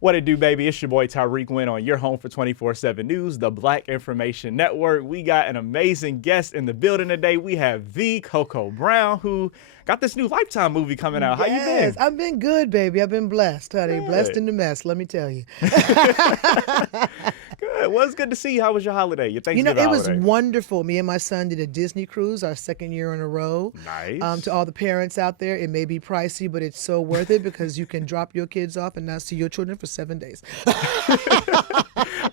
What it do, baby? It's your boy Tyrik Wynn on your home for 24/7 News, the Black Information Network. We got an amazing guest in the building today. We have the Coco Brown, who got this new Lifetime movie coming out. How you been? I've been good, baby. I've been blessed, honey. Good. Blessed in the mess, let me tell you. Good. Well, it's good to see you. How was your holiday? Your Thanksgiving It holiday? was wonderful. Me and my son did a Disney cruise, our second year in a row. Nice. To all the parents out there, it may be pricey, but it's so worth it because you can drop your kids off and not see your children for 7 days.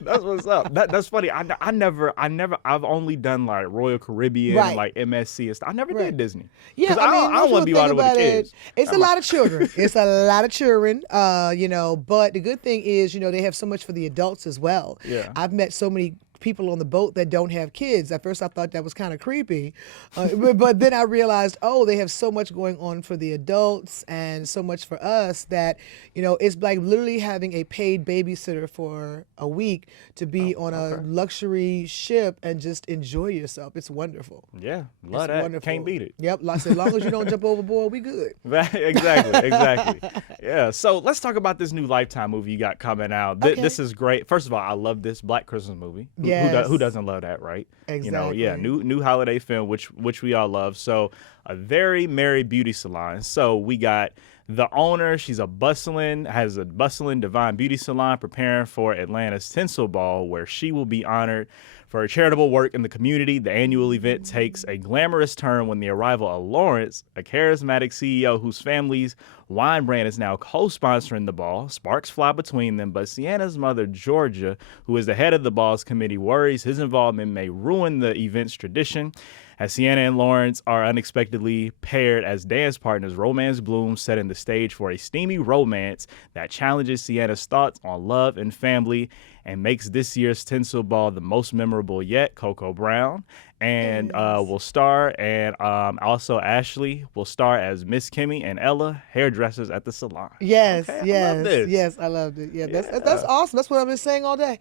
That's what's up. That's funny. I've only done like Royal Caribbean, Right. like MSC and stuff. I never did Disney. Yeah, 'Cause I don't want to be think out with the about kids. It's a lot of children. It's a lot of children, but the good thing is, they have so much for the adults as well. Yeah. I've met so many people on the boat that don't have kids. At first I thought that was kind of creepy, but then I realized, they have so much going on for the adults and so much for us that, it's like literally having a paid babysitter for a week to be on a luxury ship and just enjoy yourself. It's wonderful. Yeah, love It's that. wonderful. Can't beat it. Yep, as long as you don't jump overboard, we good. Exactly. Yeah. So let's talk about this new Lifetime movie you got coming out. Okay. This is great. First of all, I love this Black Christmas movie. Yes. Who doesn't love that, right? Exactly. New holiday film, which we all love. So a very merry beauty salon. So we got the owner. She's has a bustling divine beauty salon preparing for Atlanta's Tinsel Ball, where she will be honored for her charitable work in the community. The annual event takes a glamorous turn when the arrival of Lawrence, a charismatic CEO whose family's wine brand is now co-sponsoring the ball. Sparks fly between them, but Sienna's mother, Georgia, who is the head of the ball's committee, worries his involvement may ruin the event's tradition. As Sienna and Lawrence are unexpectedly paired as dance partners, romance blooms, setting the stage for a steamy romance that challenges Sienna's thoughts on love and family and makes this year's Tinsel Ball the most memorable yet. Coco Brown and will star, and also Ashley will star as Miss Kimmy and Ella, hairdressers at the salon. Yes, Okay, yes, I love this. yes, I loved it. Yeah, that's awesome. That's what I've been saying all day.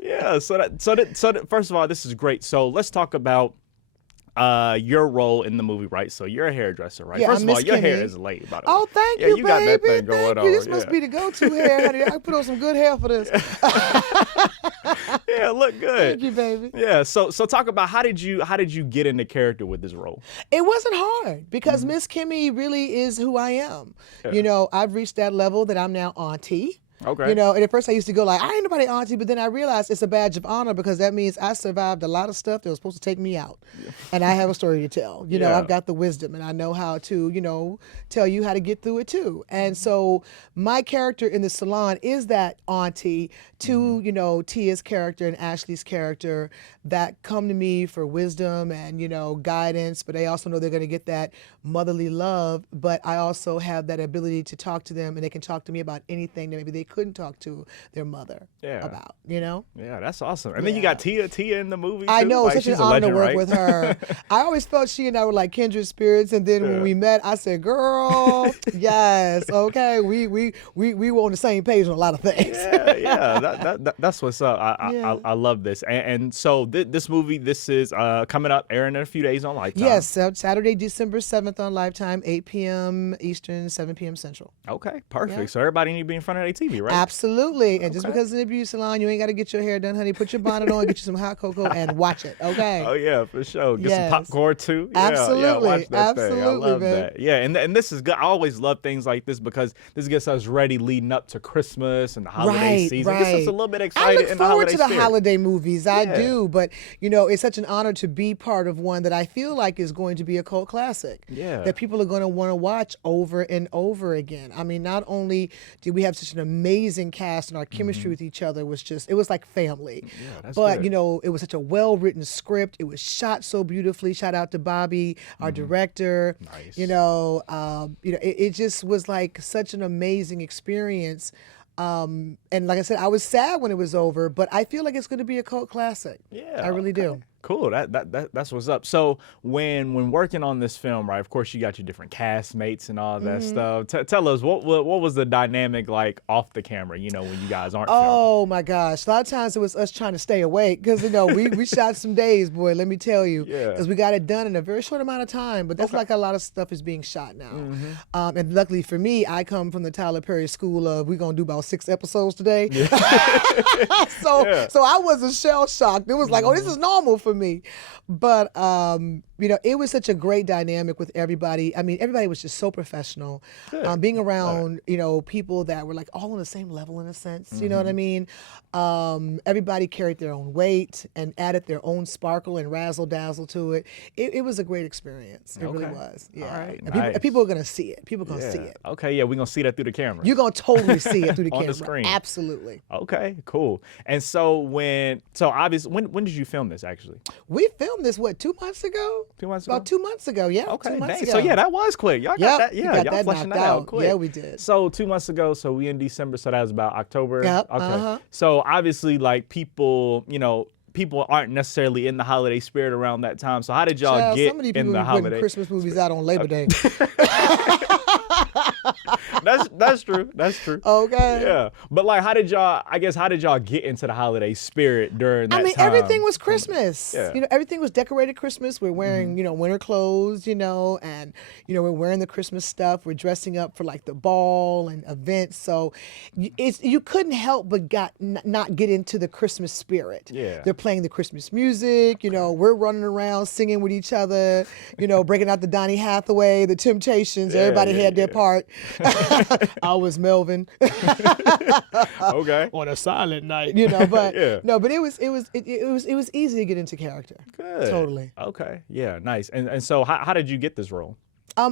Yeah. So first of all, this is great. So let's talk about your role in the movie, right? So you're a hairdresser, right? Yeah, First I'm of all, Miss your Kimmy. hair is laid, by the way. Oh, thank Yeah, you, you got that baby. thing going Thank on, you. This yeah. must be the go-to hair, honey. I put on some good hair for this. Yeah, look good. Thank you, baby. Yeah. So talk about how did you get into character with this role? It wasn't hard because Miss Kimmy really is who I am. Yeah. I've reached that level that I'm now auntie. Okay. And at first I used to go like, I ain't nobody auntie, but then I realized it's a badge of honor because that means I survived a lot of stuff that was supposed to take me out. Yeah. And I have a story to tell. Yeah. I've got the wisdom and I know how to, tell you how to get through it too. And so my character in the salon is that auntie to, Tia's character and Ashley's character that come to me for wisdom and, guidance, but they also know they're going to get that motherly love. But I also have that ability to talk to them and they can talk to me about anything that maybe they couldn't talk to their mother about, Yeah, that's awesome. And then you got Tia in the movie too. I know, Like, such an she's a honor to legend, work right? with her. I always felt she and I were like kindred spirits, and then when we met, I said, "Girl, yes, okay, we were on the same page on a lot of things." Yeah, that's what's up. I love this. And so this movie, this is coming up, airing in a few days on Lifetime. Yes, Saturday, December 7th on Lifetime, 8 p.m. Eastern, 7 p.m. Central. Okay, perfect. Yeah. So everybody need to be in front of their TV, right? Absolutely. And just because it's in a beauty salon, you ain't got to get your hair done, honey. Put your bonnet on, get you some hot cocoa, and watch it, okay? Oh, yeah, for sure. Get Yes. some popcorn, too. Yeah, Absolutely. watch that thing. I love babe. that. Yeah, and this is good. I always love things like this because this gets us ready leading up to Christmas and the holiday season. Right. Gets us a little bit I excited look in the forward holiday to the spirit. holiday movies. I Yeah. do, but it's such an honor to be part of one that I feel like is going to be a cult classic. Yeah. That people are going to want to watch over and over again. I mean, not only did we have such an amazing cast and our chemistry with each other was it was like family. Yeah, that's but good. it was such a well-written script. It was shot so beautifully. Shout out to Bobby, our director. Nice. It just was like such an amazing experience. And like I said, I was sad when it was over, but I feel like it's going to be a cult classic. Yeah, I really okay. do. Cool. That's what's up. So when working on this film, right? Of course, you got your different castmates and all that stuff. Tell us what was the dynamic like off the camera? You know, when you guys aren't filming. Oh my gosh! A lot of times it was us trying to stay awake because we shot some days, boy. Let me tell you, Yeah. because we got it done in a very short amount of time. But that's like a lot of stuff is being shot now. And luckily for me, I come from the Tyler Perry school of we're gonna do about 6 episodes today. So I wasn't shell shocked. It was like, oh, this is normal for me. But it was such a great dynamic with everybody. I mean, everybody was just so professional. Being around, people that were like all on the same level in a sense. You know what I mean? Everybody carried their own weight and added their own sparkle and razzle dazzle to it. It was a great experience. It really was. Yeah. All right. And people are gonna see it. People are gonna see it. Okay. Yeah, we're gonna see that through the camera. You're gonna totally see it through the On camera. the screen. Absolutely. Okay. Cool. And so obviously, when did you film this actually? We filmed this 2 months ago? 2 months About ago? 2 months ago, yeah. Okay, 2 months dang. ago. So yeah, that was quick. Y'all got that. Yeah, got y'all that fleshing knocked that out out. quick. Yeah, we did. So 2 months ago, so we in December, so that was about October. Yep, Okay. So obviously, like people aren't necessarily in the holiday spirit around that time. So how did y'all Child, get some of these in people the be putting holiday? Christmas movies out on Labor Day. That's true. That's true. Okay. Yeah, but like, how did y'all get into the holiday spirit during that time? I mean, everything was Christmas. Yeah. Everything was decorated Christmas. We're wearing, winter clothes, and, we're wearing the Christmas stuff. We're dressing up for like the ball and events. So you couldn't help but not get into the Christmas spirit. Yeah. They're playing the Christmas music, we're running around singing with each other, breaking out the Donny Hathaway, the Temptations. Everybody had their part. I was Melvin. Okay. On a silent night, but no, but it was easy to get into character. Good. Totally. Okay. Yeah. Nice. And so how did you get this role?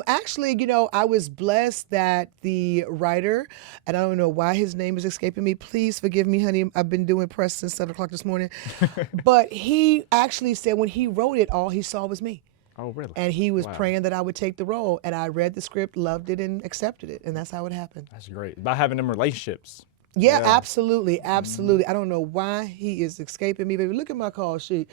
Actually, I was blessed that the writer, and I don't know why his name is escaping me. Please forgive me, honey. I've been doing press since 7 o'clock this morning. But he actually said when he wrote it, all he saw was me. Oh, really? And he was praying that I would take the role. And I read the script, loved it, and accepted it. And that's how it happened. That's great. About having them relationships. Yeah, absolutely. Absolutely. I don't know why he is escaping me, baby. Look at my call sheet.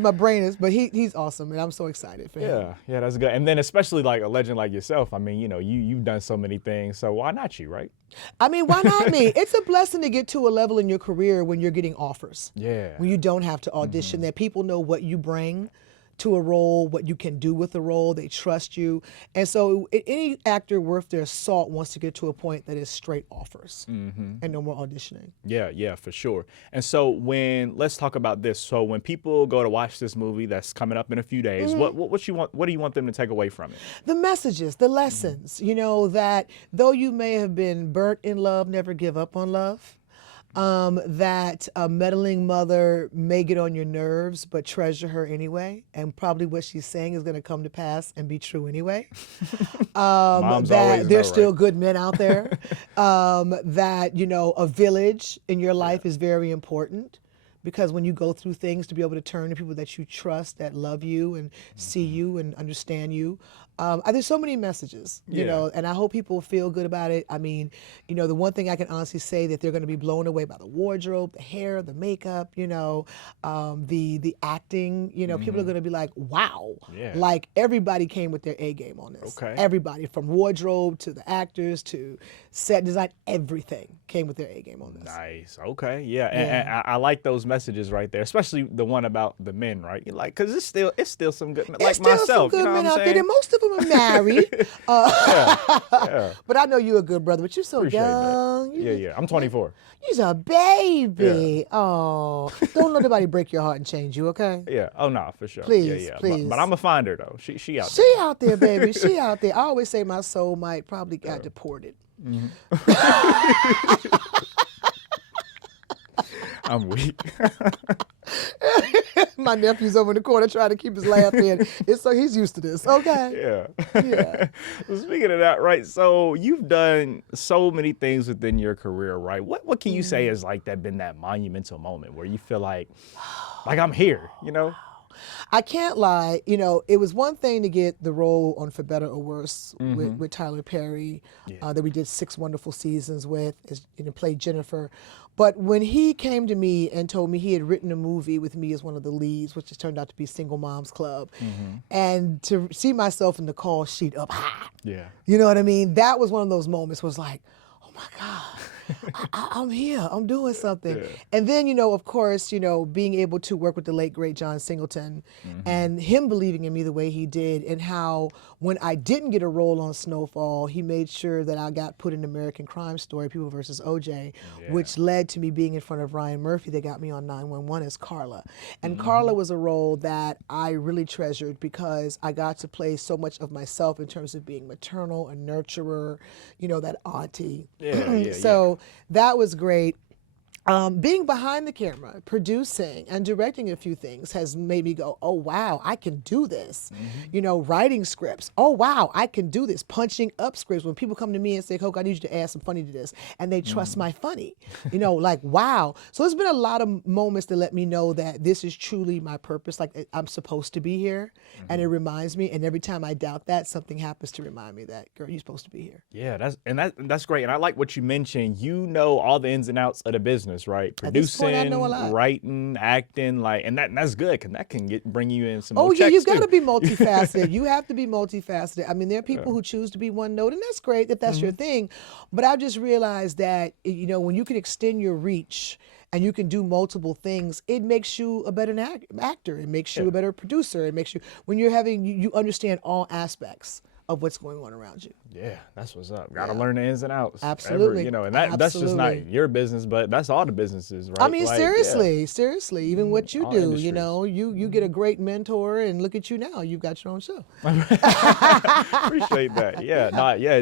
My brain is, but he's awesome, and I'm so excited for him. Yeah, that's good. And then especially like a legend like yourself, I mean, you've done so many things, so why not you, right? I mean, why not me? It's a blessing to get to a level in your career when you're getting offers. Yeah. When you don't have to audition, that people know what you bring to a role, what you can do with the role, they trust you. And so any actor worth their salt wants to get to a point that is straight offers and no more auditioning. Yeah, for sure. And so let's talk about this. So when people go to watch this movie that's coming up in a few days, what do you want them to take away from it? The messages, the lessons, that though you may have been burnt in love, never give up on love. That a meddling mother may get on your nerves, but treasure her anyway. And probably what she's saying is going to come to pass and be true anyway. That there's still good men out there. That, a village in your life is very important. Because when you go through things, to be able to turn to people that you trust, that love you and see you and understand you. There's so many messages, and I hope people feel good about it. I mean, the one thing I can honestly say that they're going to be blown away by the wardrobe, the hair, the makeup, the acting. People are going to be like, wow. Yeah. Like everybody came with their A game on this. Okay. Everybody, from wardrobe to the actors to set design, everything came with their A game on this. Nice. Okay. Yeah. And I like those messages right there, especially the one about the men, right? Because it's still some good men, like still myself. Some good men what I'm out saying? there. And most of them are married. Yeah. But I know you're a good brother, but you're so Appreciate young. that. Yeah. I'm 24. You're a baby. Yeah. Oh, don't let anybody break your heart and change you, okay? Yeah. Oh no, for sure. Please, yeah. please. But I'm gonna find her though. She out there. She out there, baby. She out there. I always say my soulmate probably got deported. I'm weak. My nephew's over in the corner trying to keep his laugh in. He's used to this. Okay. Yeah. So speaking of that, right? So you've done so many things within your career, right? What can you say is like been that monumental moment where you feel like I'm here, I can't lie. It was one thing to get the role on For Better or Worse with Tyler Perry, that we did 6 wonderful seasons with, played Jennifer. But when he came to me and told me he had written a movie with me as one of the leads, which has turned out to be Single Moms Club, and to see myself in the call sheet up high, you know what I mean? That was one of those moments was like, oh my God, I'm here, I'm doing something. And then, of course, being able to work with the late, great John Singleton and him believing in me the way he did, and how when I didn't get a role on Snowfall, he made sure that I got put in American Crime Story, People versus OJ, which led to me being in front of Ryan Murphy. They got me on 911 as Carla. And Carla was a role that I really treasured because I got to play so much of myself in terms of being maternal, a nurturer, that auntie. So that was great. Being behind the camera, producing and directing a few things has made me go, oh, wow, I can do this. Writing scripts. Oh, wow, I can do this. Punching up scripts. When people come to me and say, Coke, I need you to add some funny to this. And they trust my funny. Like, wow. So there's been a lot of moments that let me know that this is truly my purpose. Like, I'm supposed to be here. And it reminds me. And every time I doubt that, something happens to remind me that, girl, you're supposed to be here. Yeah, that's great. And I like what you mentioned. All the ins and outs of the business. Right, producing, point, I know a lot. writing, acting, and that's good because that can bring you in some. Oh yeah, you got to be multifaceted. You have to be multifaceted. I mean, there are people who choose to be one note, and that's great if that's your thing. But I just realized that when you can extend your reach and you can do multiple things, it makes you a better actor. It makes you a better producer. It makes you when you understand all aspects of what's going on around you. Yeah, that's what's up. Got to learn the ins and outs. Absolutely. And that's just not your business, but that's all the businesses, right? I mean, seriously, even what you do, industries. You get a great mentor, and look at you now. You've got your own show. Appreciate that. Yeah,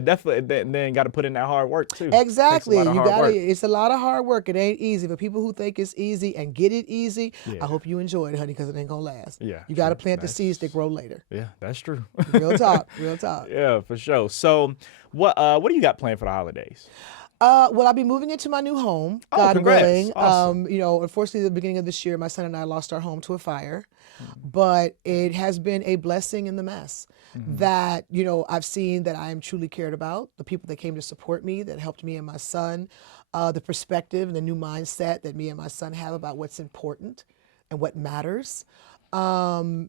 definitely. Then got to put in that hard work too. Exactly. It's a lot of hard work. It ain't easy. For people who think it's easy and get it easy, I hope you enjoy it, honey, because it ain't gonna last. Yeah. You got to plant the seeds that grow later. Yeah, that's true. Real talk. Yeah, for sure. So, what do you got planned for the holidays? Well, I'll be moving into my new home, God congrats. willing. Awesome. Unfortunately, at the beginning of this year, my son and I lost our home to a fire, but it has been a blessing in the mess that, I've seen that I am truly cared about, the people that came to support me, that helped me and my son, the perspective and the new mindset that me and my son have about what's important and what matters. And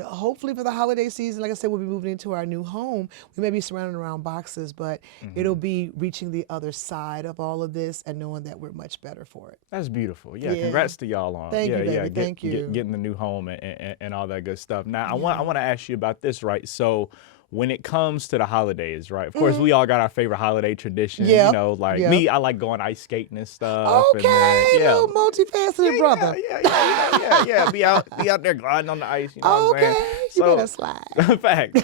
hopefully for the holiday season, like I said, we'll be moving into our new home. We may be surrounded around boxes, but it'll be reaching the other side of all of this and knowing that we're much better for it. That's beautiful. Yeah. Congrats to y'all on. Thank you, baby. Thank you. Getting the new home and all that good stuff. Now, I want to ask you about this, right? So, when it comes to the holidays, right? Of course, we all got our favorite holiday traditions. Yep. Me, I like going ice skating and stuff. Okay, little multifaceted brother. Yeah. Be out there gliding on the ice. You know what I'm saying? You better slide. Fact.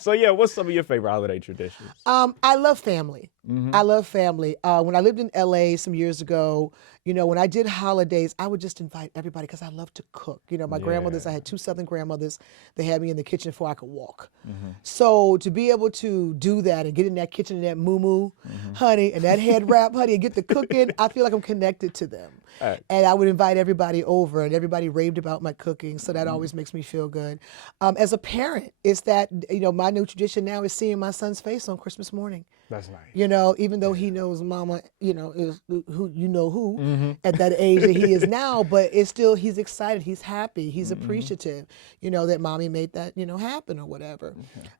So what's some of your favorite holiday traditions? I love family. I love family. When I lived in LA some years ago, when I did holidays, I would just invite everybody because I love to cook. My grandmothers, I had 2 Southern grandmothers. They had me in the kitchen before I could walk. So to be able to do that and get in that kitchen and that moo-moo, honey, and that head wrap, honey, and get the cooking, I feel like I'm connected to them. Right. And I would invite everybody over, and everybody raved about my cooking, so that always makes me feel good. As a parent, it's that, my new tradition now is seeing my son's face on Christmas morning. That's nice. Even though he knows mama, is who at that age that he is now, but it's still, he's excited, he's happy, he's appreciative, that mommy made that, happen or whatever.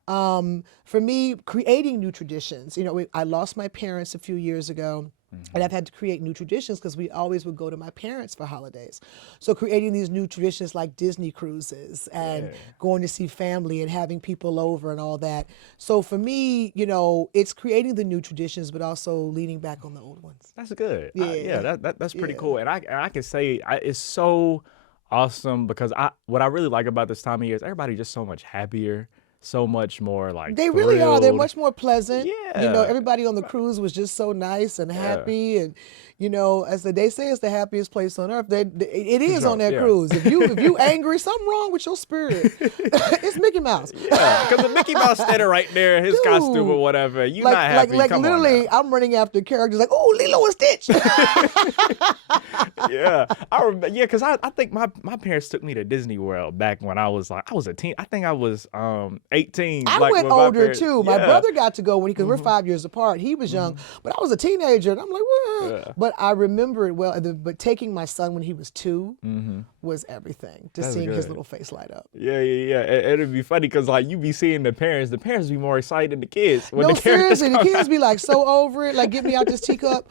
For me, creating new traditions, I lost my parents a few years ago. And I've had to create new traditions because we always would go to my parents for holidays. So creating these new traditions like Disney cruises and going to see family and having people over and all that. So for me, it's creating the new traditions, but also leaning back on the old ones. That's good. That's pretty cool. And I can say it's so awesome because what I really like about this time of year is everybody just so much happier. So much more they really are. They're much more pleasant. Yeah. Everybody on the cruise was just so nice and happy, and as they say, it's the happiest place on earth. It is on that cruise. If you angry, something wrong with your spirit. It's Mickey Mouse. Yeah, because the Mickey Mouse standing right there, his costume or whatever. You not happy. Like literally, I'm running after characters like, oh, Lilo and Stitch. Yeah, I remember. Yeah, because I think my parents took me to Disney World back when I was a teen. I think I was 18. I Like went when my older parents. too. My Yeah. brother got to go because we're 5 years apart. He was young, but I was a teenager, and I'm like, what? Yeah. But I remember it well. But taking my son when he was 2 was everything. Just That's seeing his good. little face light up. Yeah. It'd be funny because like you be seeing the parents be more excited than the kids when No, the characters seriously, the come kids be like so over it. Like, get me out this teacup.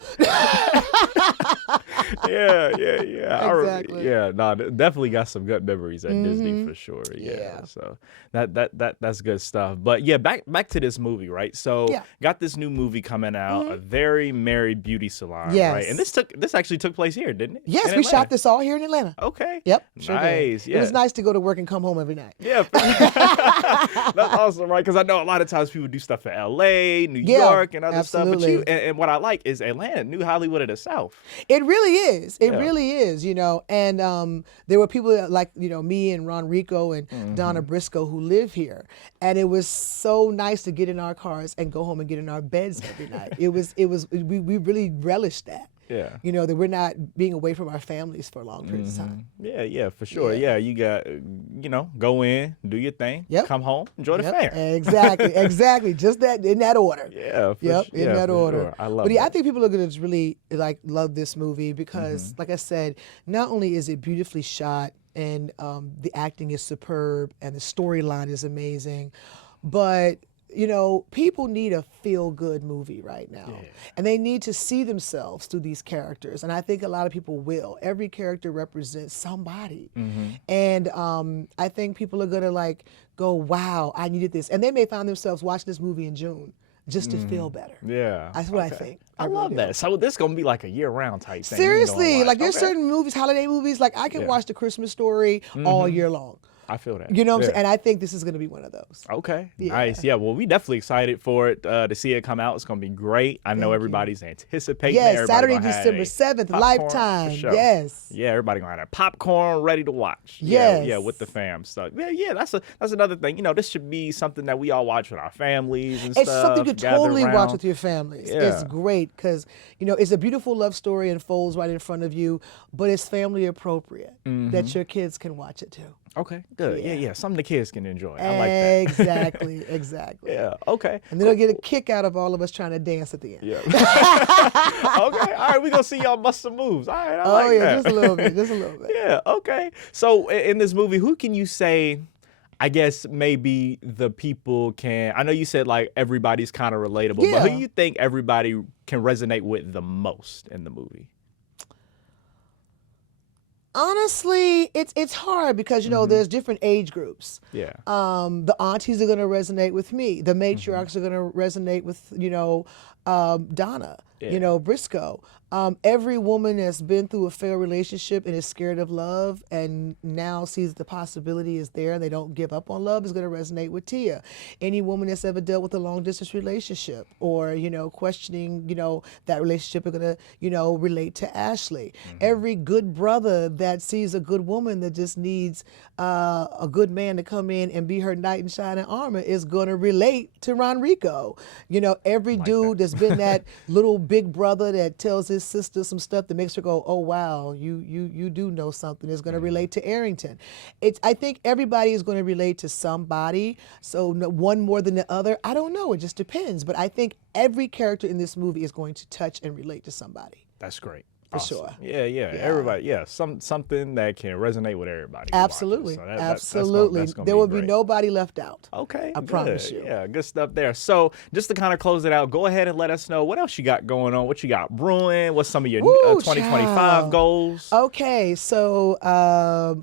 Yeah. Exactly. No, definitely got some good memories at Disney for sure. Yeah. Yeah. So that's good stuff. But yeah, back to this movie, right? So Yeah. got this new movie coming out, A Very Merry Beauty Salon, Yes. right? And this actually took place here, didn't it? Yes, In we shot Atlanta. this all here in Atlanta. Okay. Yep. Sure did. Nice. Yeah. It was nice to go to work and come home every night. Yeah, that's awesome, right? Because I know a lot of times people do stuff in L.A., New Yeah, York, and other stuff. But absolutely. and what I like is Atlanta, New Hollywood of the South. It really is. It Yeah. really is, And there were people that, like, me and Ron Rico and Donna Briscoe who live here. And it was so nice to get in our cars and go home and get in our beds every night. We really relished that. Yeah. That we're not being away from our families for long periods of time. Yeah, for sure. Yeah. Yeah, you got, go in, do your thing, Yep. come home, enjoy the Yep, fam. exactly. Just that, in that order. Yeah, In that for order. sure. I love But yeah, I that. think people are going to really love this movie because, like I said, not only is it beautifully shot and the acting is superb and the storyline is amazing, but people need a feel-good movie right now. Yeah. And they need to see themselves through these characters. And I think a lot of people will. Every character represents somebody. And I think people are going to go, wow, I needed this. And they may find themselves watching this movie in June just to feel better. Yeah. That's what I okay. think. I really love do. that. So this gonna be like a year-round type thing. You ain't gonna Seriously, watch. there's Okay. certain movies, holiday movies, I can Yeah. watch The Christmas Story all year long. I feel that. You know what I'm Yeah. saying? And I think this is going to be one of those. Okay. Yeah. Nice. Yeah. Well, we definitely excited for it to see it come out. It's gonna be great. I know Thank you. everybody's anticipating. Yes, Everybody Saturday, gonna have December a 7th, popcorn, for Lifetime. sure. Yes. Yeah. Everybody gonna have their popcorn ready to watch. Yes. Yeah. With the fam stuff. Yeah. That's another thing. This should be something that we all watch with our families and It's stuff. something you gather totally watch around. with your families. Yeah. It's great because, it's a beautiful love story unfolds right in front of you, but it's family appropriate that your kids can watch it too. Okay. Good. Yeah. Yeah. Something the kids can enjoy. I like that. Exactly. Yeah. Okay. And then they'll get a kick out of all of us trying to dance at the end. Yeah. Okay. All right. We're going to see y'all bust some moves. All right. I like that. Just a little bit. Just a little bit. Yeah. Okay. So in this movie, who can you say, I guess maybe the people can, I know you said everybody's kind of relatable, but Yeah. who do you think everybody can resonate with the most in the movie? Honestly, it's hard because there's different age groups. Yeah. The aunties are going to resonate with me. The matriarchs are going to resonate with Donna. Yeah. Briscoe. Every woman that's been through a failed relationship and is scared of love and now sees the possibility is there and they don't give up on love is going to resonate with Tia. Any woman that's ever dealt with a long distance relationship or, questioning, that relationship are going to, relate to Ashley. Every good brother that sees a good woman that just needs a good man to come in and be her knight in shining armor is going to relate to Ron Rico. Every dude that's been that little big brother that tells his sister some stuff that makes her go, oh wow, you do know something, is going to relate to Arrington. I think everybody is going to relate to somebody, so one more than the other, I don't know, it just depends, but I think every character in this movie is going to touch and relate to somebody. That's great. For Awesome. sure. Yeah. Everybody. Yeah. Something that can resonate with everybody. who Absolutely. watches. So Absolutely. That's gonna There will be great. nobody left out. Okay, I good. promise you. Yeah, good stuff there. So just to kind of close it out, go ahead and let us know what else you got going on, what you got brewing, what's some of your Woo, 2025 child. goals. Okay, so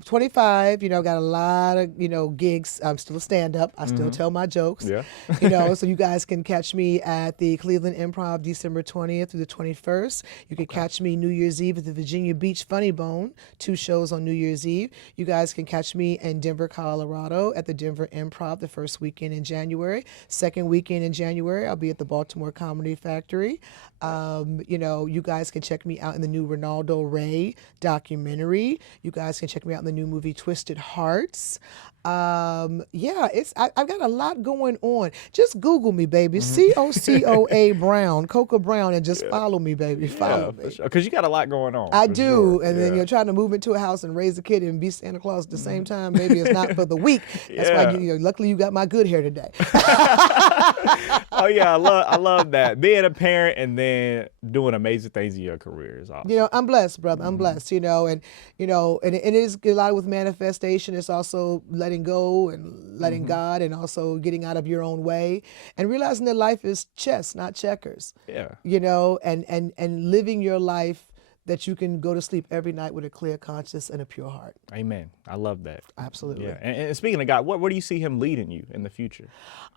25, I've got a lot of, gigs. I'm still a stand-up. I still tell my jokes. Yeah. So you guys can catch me at the Cleveland Improv December 20th through the 21st. You can catch me New Year's Eve at the Virginia Beach Funny Bone, 2 shows on New Year's Eve. You guys can catch me in Denver, Colorado at the Denver Improv the first weekend in January. Second weekend in January, I'll be at the Baltimore Comedy Factory. You guys can check me out in the new Ronaldo Ray documentary. You guys can check me out in the new movie Twisted Hearts. I've got a lot going on. Just Google me, baby. COCOA Brown, Coca Brown, and just follow me, baby. Follow me. Because you got a lot going on. I for do. sure. And then Yeah. you're trying to move into a house and raise a kid and be Santa Claus at the same time. Maybe it's not for the week. That's why luckily you got my good hair today. Oh yeah, I love that. Being a parent and then doing amazing things in your career is awesome. I'm blessed, brother. I'm blessed, and it is a lot with manifestation. It's also letting go and letting God, and also getting out of your own way and realizing that life is chess, not checkers. Yeah. And living your life that you can go to sleep every night with a clear conscience and a pure heart. Amen. I love that. Absolutely. Yeah. And speaking of God, where do you see him leading you in the future?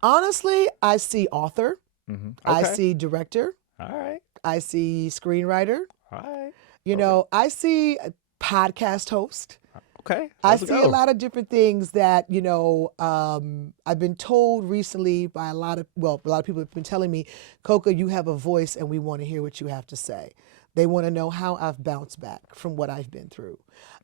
Honestly, I see author. Okay. I see director. All right. I see screenwriter. All right. I see a podcast host. Okay. I see a lot of different things that, I've been told recently by a lot of people have been telling me, Coco, you have a voice and we want to hear what you have to say. They want to know how I've bounced back from what I've been through,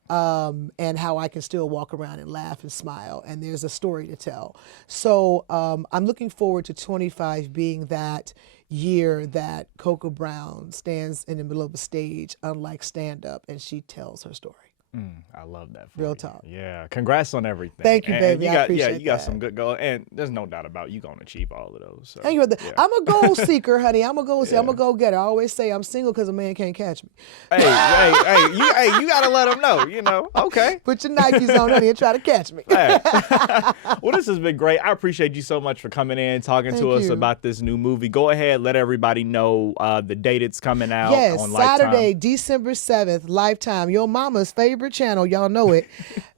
and how I can still walk around and laugh and smile. And there's a story to tell. So I'm looking forward to 25 being that year that Coco Brown stands in the middle of a stage, unlike stand-up, and she tells her story. I love that. For Real you. talk. Yeah. Congrats on everything. Thank you, baby. I appreciate you got that. some good goals, and there's no doubt about you gonna achieve all of those. So, Thank you. I'm a goal seeker, honey. I'm a goal seeker. I'm a go getter. I always say I'm single because a man can't catch me. You gotta let them know. Okay. Put your Nikes on, honey, and try to catch me. Well, this has been great. I appreciate you so much for coming in, talking to us about this new movie. Go ahead, let everybody know the date it's coming out. Yes, on Lifetime. Saturday, December 7th, Lifetime. Your mama's favorite channel. Y'all know it.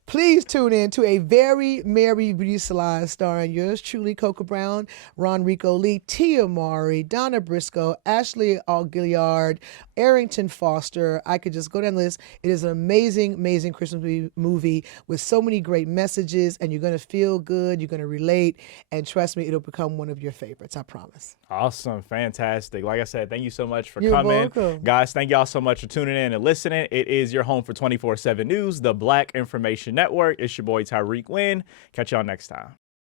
Please tune in to A Very Merry Beauty Salon starring yours truly, Coco Brown, Ron Rico Lee, Tia Mowry, Donna Briscoe, Ashley Gilliard, Arrington Foster. I could just go down the list. It is an amazing, amazing Christmas movie with so many great messages, and you're going to feel good. You're going to relate, and trust me, it'll become one of your favorites. I promise. Awesome. Fantastic. Like I said, thank you so much for You're coming. welcome. Guys, thank y'all so much for tuning in and listening. It is your home for 24/7 News, the Black Information Network. It's your boy, Tyrik Wynn. Catch y'all next time.